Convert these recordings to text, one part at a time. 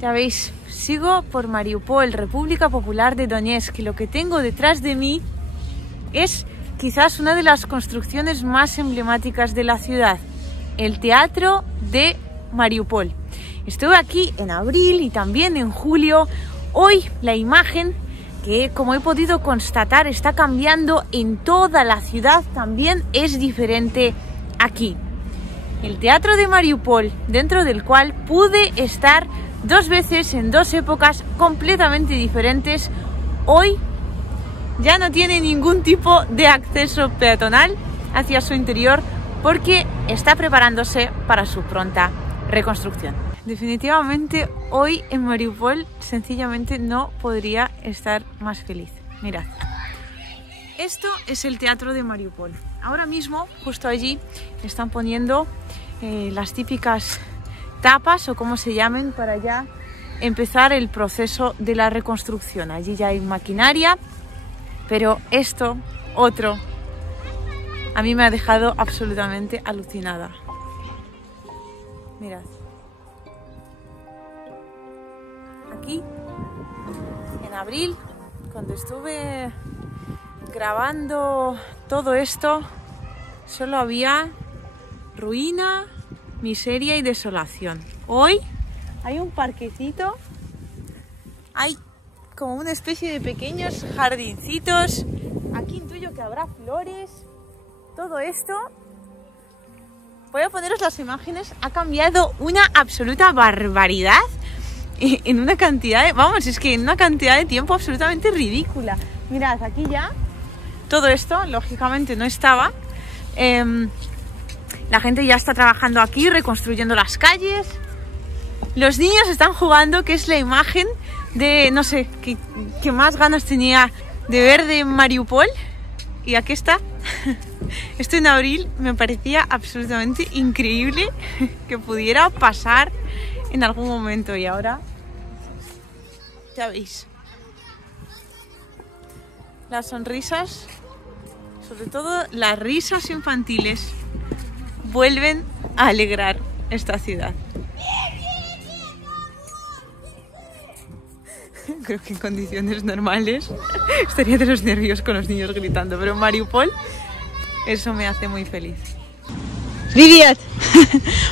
Ya veis, sigo por Mariupol, República Popular de Donetsk, y lo que tengo detrás de mí es quizás una de las construcciones más emblemáticas de la ciudad, el Teatro de Mariupol. Estuve aquí en abril y también en julio. Hoy la imagen, que como he podido constatar está cambiando en toda la ciudad, también es diferente aquí. El Teatro de Mariupol, dentro del cual pude estar 2 veces en 2 épocas completamente diferentes, hoy ya no tiene ningún tipo de acceso peatonal hacia su interior porque está preparándose para su pronta reconstrucción. Definitivamente hoy en Mariupol sencillamente no podría estar más feliz. Mirad, esto es el Teatro de Mariupol. Ahora mismo, justo allí, están poniendo las típicas tapas o como se llamen para ya empezar el proceso de la reconstrucción. Allí ya hay maquinaria, pero esto, otro, a mí me ha dejado absolutamente alucinada. Mirad. Aquí, en abril, cuando estuve grabando todo esto, solo había ruina, miseria y desolación. Hoy hay un parquecito, hay como una especie de pequeños jardincitos. Aquí intuyo que habrá flores. Todo esto, voy a poneros las imágenes, ha cambiado una absoluta barbaridad en una cantidad de, vamos, es que en una cantidad de tiempo absolutamente ridícula. Mirad, aquí ya todo esto lógicamente no estaba. La gente ya está trabajando aquí, reconstruyendo las calles. Los niños están jugando, que es la imagen de, no sé, que más ganas tenía de ver de Mariupol. Y aquí está. Esto en abril me parecía absolutamente increíble que pudiera pasar en algún momento. Y ahora, ya veis, las sonrisas, sobre todo las risas infantiles, vuelven a alegrar esta ciudad. Creo que en condiciones normales estaría de los nervios con los niños gritando, pero en Mariupol eso me hace muy feliz. Привет!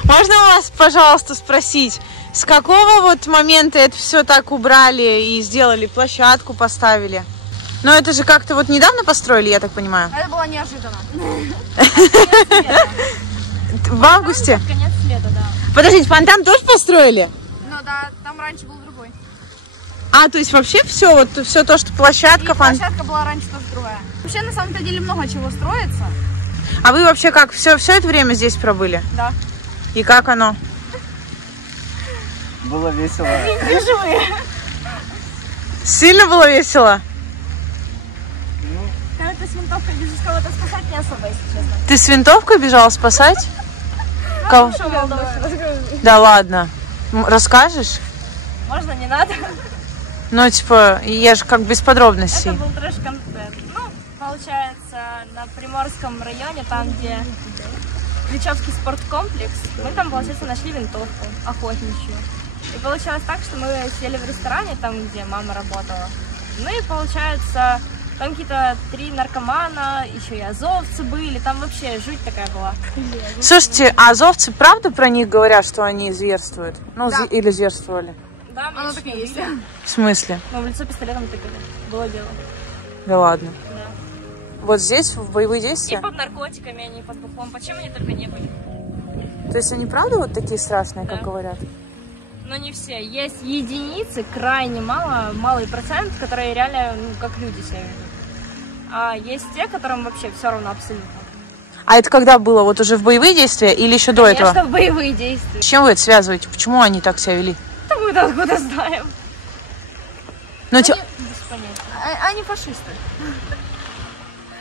Можно вас, пожалуйста, спросить, с какого вот момента это все так убрали и сделали, площадку поставили? Но это же как-то вот недавно построили, я так понимаю? Это было неожиданно. В августе? Конец лета, да. Подождите, фонтан тоже построили? Ну да, там раньше был другой. А, то есть вообще все, вот все то, что площадка, площадка была раньше тоже другая. Вообще, на самом-то деле, много чего строится. А вы вообще как, все это время здесь пробыли? Да. И как оно? Было весело. Сильно было весело? Когда ты с винтовкой бежишь кого-то спасать, не особо, если честно. Ты с винтовкой бежал спасать? Кого? Да ладно. Расскажешь? Можно, не надо. Ну, типа, я же как без подробностей. Это был трэш-контент. Ну, получается, на Приморском районе, там, где Ключевский спорткомплекс, мы там, получается, нашли винтовку охотничью. И получалось так, что мы сели в ресторане, там, где мама работала. Ну и, получается, там какие-то 3 наркомана, еще и азовцы были, там вообще жуть такая была. Слушайте, а азовцы правда про них говорят, что они зверствуют? Ну, да. Или зверствовали? Да, оно так и есть. В смысле? Ну, в лицо пистолетом тыкали. Было дело. Да ладно. Да. Вот здесь, в боевые И действия? под наркотиками они, под бухлом, под чем они только не были. То есть они правда вот такие страшные, Да. как говорят? Но не все. Есть единицы, крайне мало, малый процент, которые реально, ну, как люди себя ведут. А есть те, которым вообще все равно абсолютно. А это когда было? Вот уже в боевые действия или еще до этого? Конечно, в боевые действия. С чем вы это связываете? Почему они так себя вели? Да мы откуда знаем. Ну, Они, без понятия. Они фашисты.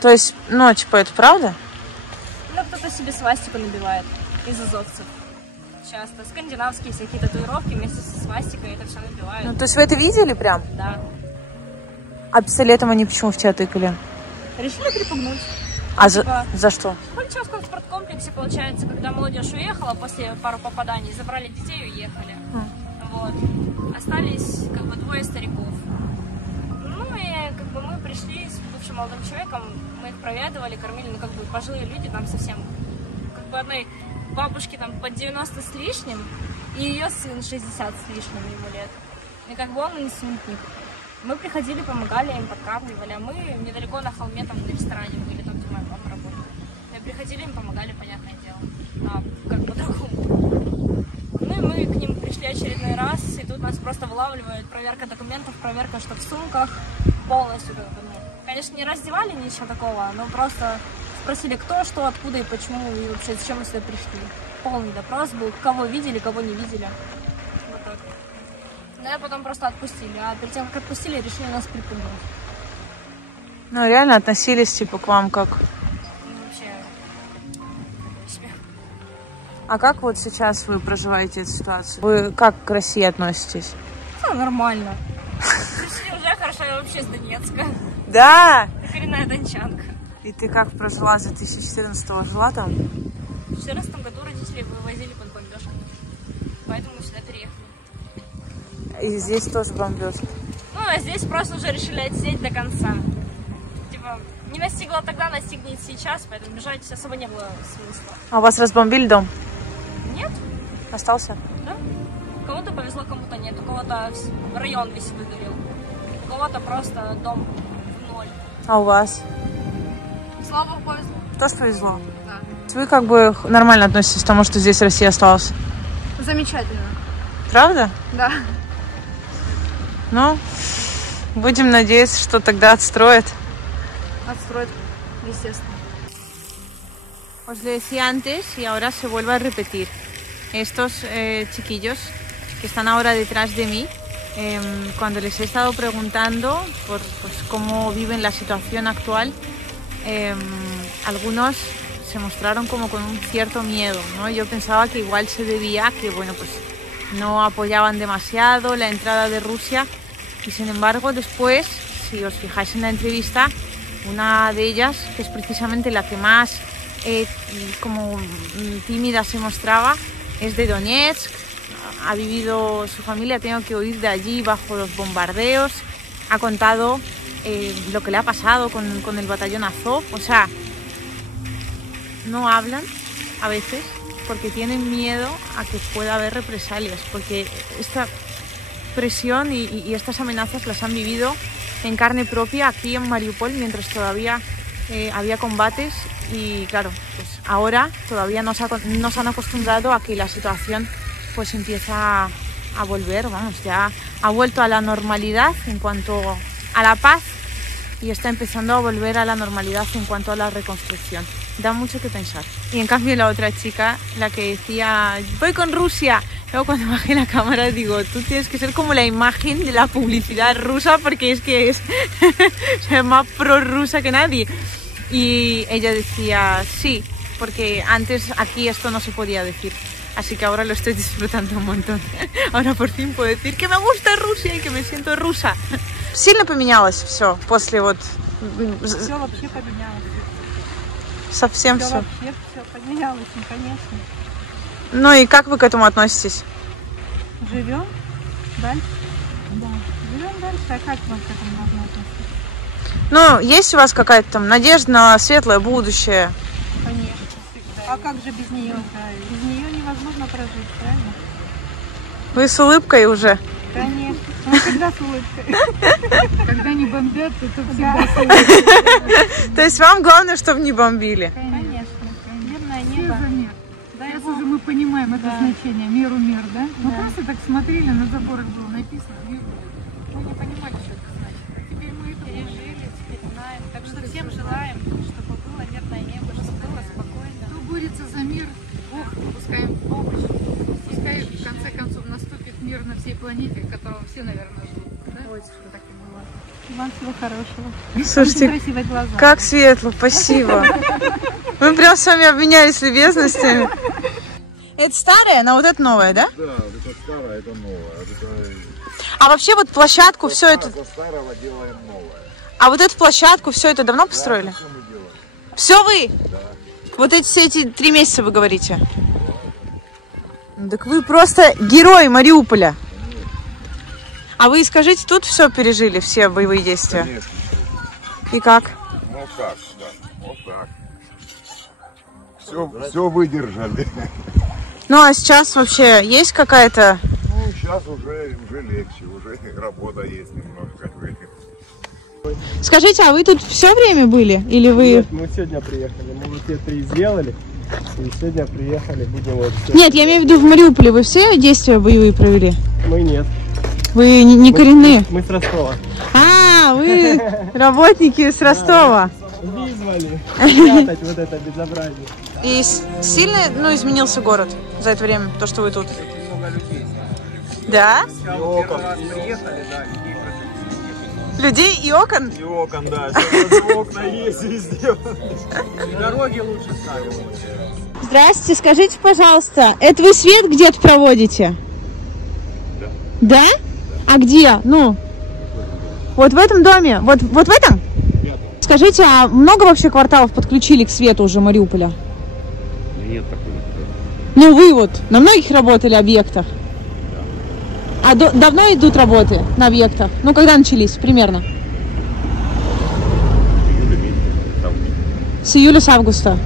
то есть, ну, типа, это правда? Ну, кто-то себе свастику набивает из азовцев. Часто. Скандинавские всякие татуировки вместе со свастикой, это все набивают. Ну, то есть вы это видели прям? Да. А пистолетом они почему в тебя тыкали? Решили припугнуть. А Типа, за что? в Ключевском спорткомплексе, получается, когда молодежь уехала после пару попаданий, забрали детей и уехали. Вот. Остались как бы двое стариков. Ну и как бы мы пришли с бывшим молодым человеком, мы их проведывали, кормили, ну как бы пожилые люди там совсем, как бы одной бабушке там под 90 с лишним, и ее сын 60 с лишним ему лет. И как бы он инсультник. Мы приходили, помогали им, подкармливали, а мы недалеко на холме там в ресторане были, там где моя мама работала. Мы приходили им, помогали, понятное дело. А как по-другому. Ну и мы к ним пришли очередной раз, и тут нас просто вылавливают, проверка документов, проверка, что в сумках, полностью как бы, ну, конечно, не раздевали ничего такого, но просто спросили, кто, что, откуда и почему, и вообще зачем мы сюда пришли. Полный допрос был, кого видели, кого не видели. Вот так. Ну и потом просто отпустили, а перед тем, как отпустили, решили нас припугнуть. Ну, реально относились, типа, к вам как? Ну, вообще, смех. А как вот сейчас вы проживаете эту ситуацию? Вы как к России относитесь? Ну, нормально. Пришли уже хорошо, я вообще с Донецка. Да! Я коренная дончанка. И ты как прожила с 2014-го? Жила там? В 2014 году родители вывозили под бомбежку, поэтому мы сюда переехали. И здесь тоже бомбежка. Ну, а здесь просто уже решили отсидеть до конца. Типа, не настигло тогда, настигнет сейчас, поэтому бежать особо не было смысла. А у вас разбомбили дом? Нет? Остался? Да. Кому-то повезло, кому-то нет. У кого-то район весь выгорел. У кого-то просто дом в ноль. А у вас? Слава Богу, повезло. Тоже повезло? Да. Вы как бы нормально относитесь к тому, что здесь Россия осталась? Замечательно. Правда? Да. Ну, будем надеяться, что тогда отстроят. Отстроят, естественно. Os lo decía antes y ahora se vuelve a repetir. Estos chiquillos que están ahora detrás de mí, cuando les he estado preguntando por pues, cómo viven la situación actual, algunos se mostraron como con un cierto miedo, ¿no? Yo pensaba que igual se debía a que, bueno, pues no apoyaban demasiado la entrada de Rusia y sin embargo después, si os fijáis en la entrevista, una de ellas, que es precisamente la que más como tímida se mostraba, es de Donetsk, ha vivido su familia, ha tenido que huir de allí bajo los bombardeos, ha contado lo que le ha pasado con el batallón Azov, o sea, no hablan a veces porque tienen miedo a que pueda haber represalias, porque esta presión y estas amenazas las han vivido en carne propia aquí en Mariupol mientras todavía había combates y claro, pues ahora todavía no se han acostumbrado a que la situación pues empieza a volver, vamos, ya ha vuelto a la normalidad en cuanto a la paz y está empezando a volver a la normalidad en cuanto a la reconstrucción. Da mucho que pensar. Y en cambio la otra chica, la que decía, voy con Rusia, luego cuando bajé la cámara digo, tú tienes que ser como la imagen de la publicidad rusa porque es que es o sea, más prorrusa que nadie. Y ella decía, sí, porque antes aquí esto no se podía decir. Así que ahora lo estoy disfrutando un montón. Ahora por fin puedo decir que me gusta Rusia y que me siento rusa. Сильно поменялось все после вот... Все вообще поменялось. Совсем Все все. вообще все поменялось, ну, конечно. Ну и как вы к этому относитесь? Живем дальше. Да, живем дальше. А как вам к этому можно относиться? Ну, есть у вас какая-то там надежда на светлое будущее? Конечно, всегда. А как же без нее? Без нее невозможно прожить, правильно? Вы с улыбкой уже? Конечно. Ну, всегда с улыбкой. Когда не бомбят, то всегда с улыбкой. То есть вам главное, чтобы не бомбили? Конечно. Мирное небо. Сейчас уже мы понимаем это значение. Миру мир, да? Мы просто так смотрели, на заборах было написано мир. Мы не понимали, что это значит. А теперь мы это пережили, теперь знаем. Так что всем желаем, чтобы было мирное небо, чтобы было спокойно. Кто борется за мир, Бог пускай в помощь. Пускай в конце концов наступит мир на всей планете, которого все, наверное, ждут. Да? Чтобы так и было. Вам всего хорошего. Слушайте, очень красивые глаза. как светло, спасибо. Мы прям с вами обменялись любезностями. Это старое, но вот это новое, да? Да, это старое, это новое. А вообще вот площадку, все это... Со старого делаем новое. А вот эту площадку, все это давно построили? Что мы делаем? Все вы? Да. Вот все эти 3 месяца вы говорите? Так вы просто герой Мариуполя. А вы скажите, тут все пережили, все боевые действия? Конечно. И как? Ну как, да. Вот так. Все выдержали. Ну а сейчас вообще есть какая-то... Ну, сейчас уже легче, уже работа есть немножко. Скажите, а вы тут все время были? Или вы... Нет, мы сегодня приехали. Мы вот те 3 сделали. И сегодня приехали, будем вот... Нет, я имею в виду в Мариуполе. Вы все действия боевые провели? Мы нет. Вы не коренные? Мы с Ростова. А, вы работники с Ростова. Вызвали спрятать вот это безобразие. И сильно, изменился город за это время, то, что вы тут? Да? Людей и окон? И окон, да. Сейчас окна есть везде. Дороги лучше стали. Здравствуйте, скажите, пожалуйста, это вы свет где-то проводите? Да. Да? А где? Ну, вот в этом доме? Вот в этом? Скажите, а много вообще кварталов подключили к свету уже Мариуполя? Нет такого. Ну, вы вот на многих работали объектах? А давно идут работы на объектах? Ну, когда начались примерно? С iulia, с авгуsta.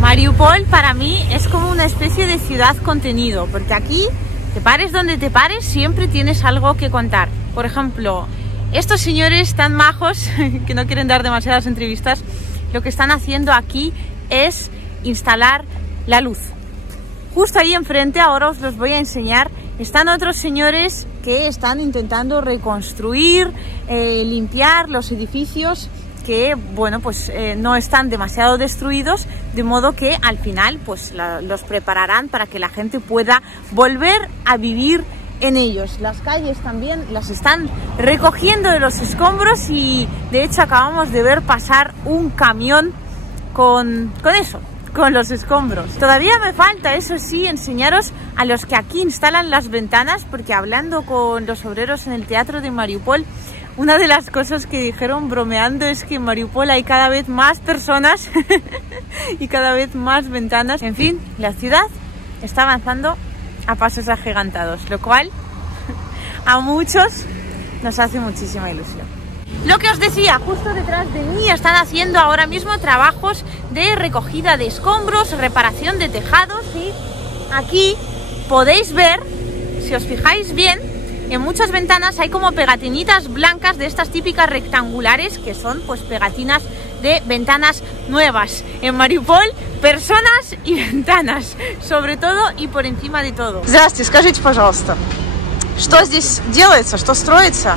Mariupol para mí es como una especie de ciudad contenido, porque aquí, te pares donde te pares, siempre tienes algo que contar. Por ejemplo, estos señores tan majos, que no quieren dar demasiadas entrevistas, lo que están haciendo aquí es instalar la luz. Justo ahí enfrente, ahora os los voy a enseñar, están otros señores que están intentando reconstruir, limpiar los edificios que, bueno, pues no están demasiado destruidos, de modo que al final pues los prepararán para que la gente pueda volver a vivir en ellos. Las calles también las están recogiendo de los escombros y de hecho acabamos de ver pasar un camión con eso, con los escombros. Todavía me falta, eso sí, enseñaros a los que aquí instalan las ventanas, porque hablando con los obreros en el teatro de Mariupol, una de las cosas que dijeron bromeando es que en Mariupol hay cada vez más personas y cada vez más ventanas. En fin, la ciudad está avanzando a pasos agigantados, lo cual a muchos nos hace muchísima ilusión. Lo que os decía, justo detrás de mí están haciendo ahora mismo trabajos de recogida de escombros, reparación de tejados y aquí podéis ver, si os fijáis bien, en muchas ventanas hay como pegatinitas blancas de estas típicas rectangulares que son pues pegatinas de ventanas nuevas. En Mariupol, personas y ventanas, sobre todo y por encima de todo. Здравствуйте, скажите, пожалуйста, что здесь делается, что строится?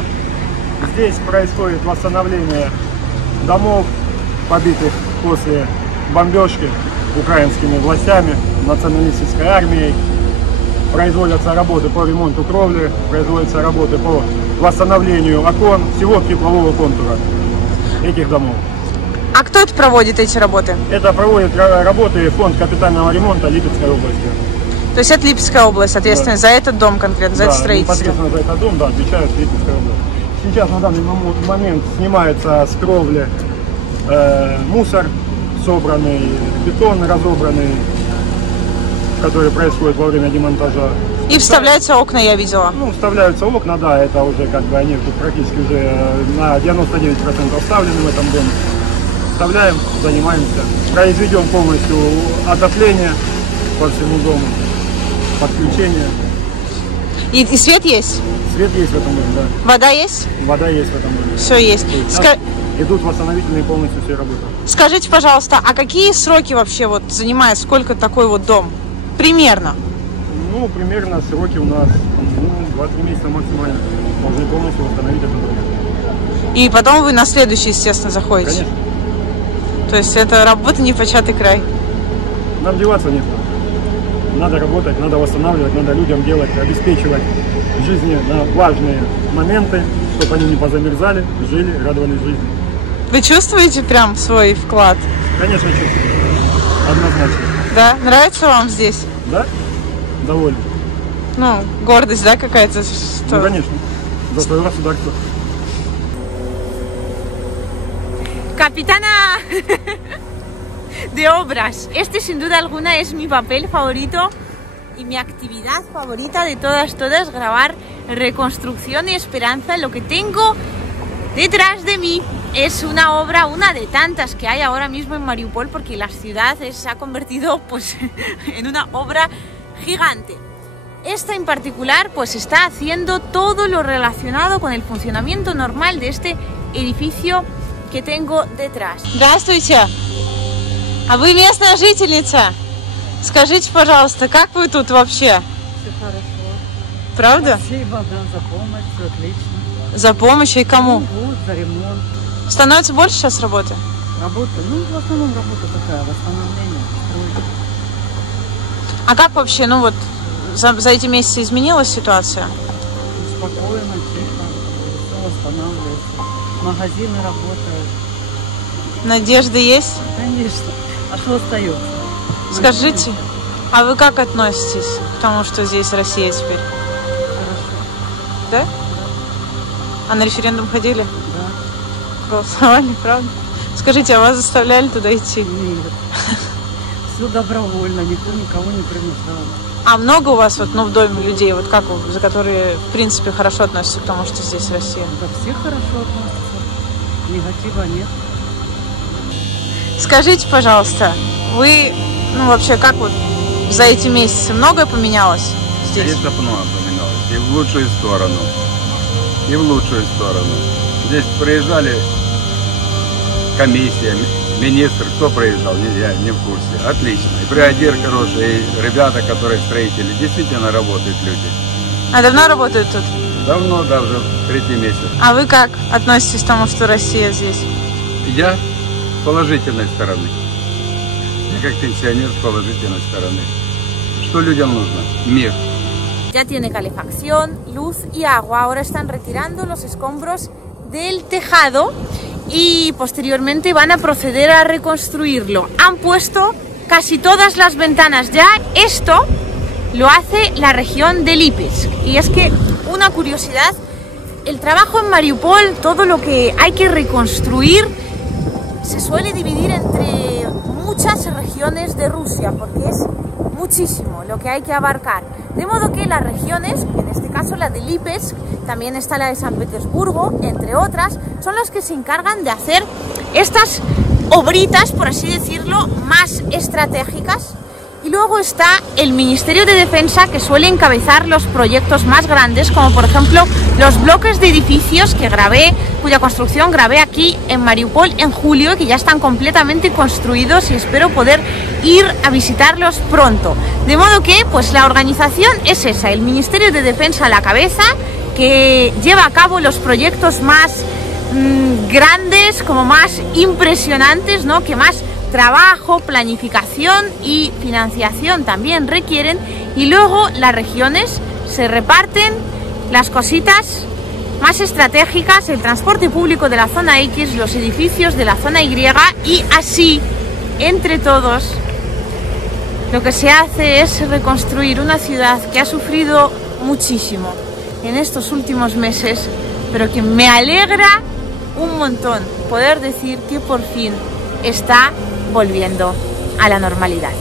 Здесь происходит восстановление домов, побитых после бомбежки украинскими властями, националистической армией. Производятся работы по ремонту кровли, производятся работы по восстановлению окон, всего теплового контура этих домов. А кто это проводит, эти работы? Это проводит работы фонд капитального ремонта Липецкой области. То есть это Липецкая область, соответственно, да. За этот дом конкретно, за это строительство? Непосредственно за этот дом, да, отвечает Липецкая область. Сейчас на данный момент снимается с кровли мусор, собранный, бетон разобранный, который происходит во время демонтажа. И вставляются окна, я видела. Ну, вставляются окна, да, это уже как бы они тут практически уже на 99% вставлены в этом доме. Вставляем, занимаемся, произведем полностью отопление по всему дому, подключение. И свет есть? Свет есть в этом доме, да. Вода есть? Вода есть в этом доме. Все есть. Идут восстановительные полностью все работы. Скажите, пожалуйста, а какие сроки вообще вот занимает, сколько такой вот дом? Примерно? Ну, примерно сроки у нас 2-3 месяца максимально. Можно полностью восстановить этот дом. И потом вы на следующий, естественно, заходите? Конечно. То есть это работа непочатый край? Нам деваться нет. Надо работать, надо восстанавливать, надо людям делать, обеспечивать жизненно важные моменты, чтобы они не позамерзали, жили, радовались жизни. Вы чувствуете прям свой вклад? Конечно, чувствую. Однозначно. Да? Нравится вам здесь? Да? Довольно. Ну, гордость, да, какая-то? Что... Ну, конечно. За свое государство. Capitana de obras. Este sin duda alguna es mi papel favorito y mi actividad favorita de todas, grabar reconstrucción y esperanza. Lo que tengo detrás de mí es una obra, una de tantas que hay ahora mismo en Mariupol, porque la ciudad se ha convertido pues en una obra gigante. Esta en particular pues está haciendo todo lo relacionado con el funcionamiento normal de este edificio que tengo detrás. Здравствуйте! А вы местная жительница? Скажите, пожалуйста, как вы тут вообще? Все хорошо. Правда? Спасибо, да, за помощь, все отлично. За помощь и кому? Вот, за ремонт. Становится больше сейчас работы? Работа, ну, в основном работа такая, восстановление, стройка. А как вообще, ну вот, за эти месяцы изменилась ситуация? Спокойно, тихо, все восстанавливается. Магазины работают. Надежда есть? Конечно. А что остается? Скажите, а вы как относитесь к тому, что здесь Россия теперь? Хорошо. Да? А на референдум ходили? Да. Голосовали, правда? Скажите, а вас заставляли туда идти? Нет. Все добровольно, никто никого не принуждал. А много у вас вот, ну, в доме людей, вот как вы, за которые, в принципе, хорошо относятся к тому, что здесь Россия? Да все хорошо относятся. Негатива нет. Скажите, пожалуйста, вы, ну, вообще, как вот за эти месяцы многое поменялось здесь? Конечно, много поменялось. И в лучшую сторону. И в лучшую сторону. Здесь приезжали комиссия, министр, кто приезжал, я не в курсе. Отлично. И бригадир хороший, и ребята, которые строители, действительно работают люди. А давно работают тут? Давно, да, уже 3-й месяц. А вы как относитесь к тому, что Россия здесь? Я с poложительной stороны. Я как пенсионер с положительной стороны. Что людям нужно? Мир. Ya tiene calefacción, luz y agua. Ahora están retirando los escombros del tejado y posteriormente van a proceder a reconstruirlo. Han puesto casi todas las ventanas ya. Esto lo hace la región de Lipetsk. Y es que, una curiosidad, el trabajo en Mariupol, todo lo que hay que reconstruir, se suele dividir entre muchas regiones de Rusia, porque es muchísimo lo que hay que abarcar. De modo que las regiones, en este caso la de Lipetsk, también está la de San Petersburgo, entre otras, son las que se encargan de hacer estas obritas, por así decirlo, más estratégicas. Y luego está el Ministerio de Defensa, que suele encabezar los proyectos más grandes, como por ejemplo los bloques de edificios que grabé, cuya construcción grabé aquí en Mariupol en julio, que ya están completamente construidos y espero poder ir a visitarlos pronto. De modo que pues la organización es esa, el Ministerio de Defensa a la cabeza, que lleva a cabo los proyectos más grandes, como más impresionantes, ¿no? Que más trabajo, planificación y financiación también requieren, y luego las regiones se reparten las cositas más estratégicas, el transporte público de la zona X, los edificios de la zona Y, y así, entre todos, lo que se hace es reconstruir una ciudad que ha sufrido muchísimo en estos últimos meses, pero que me alegra un montón poder decir que por fin está volviendo a la normalidad.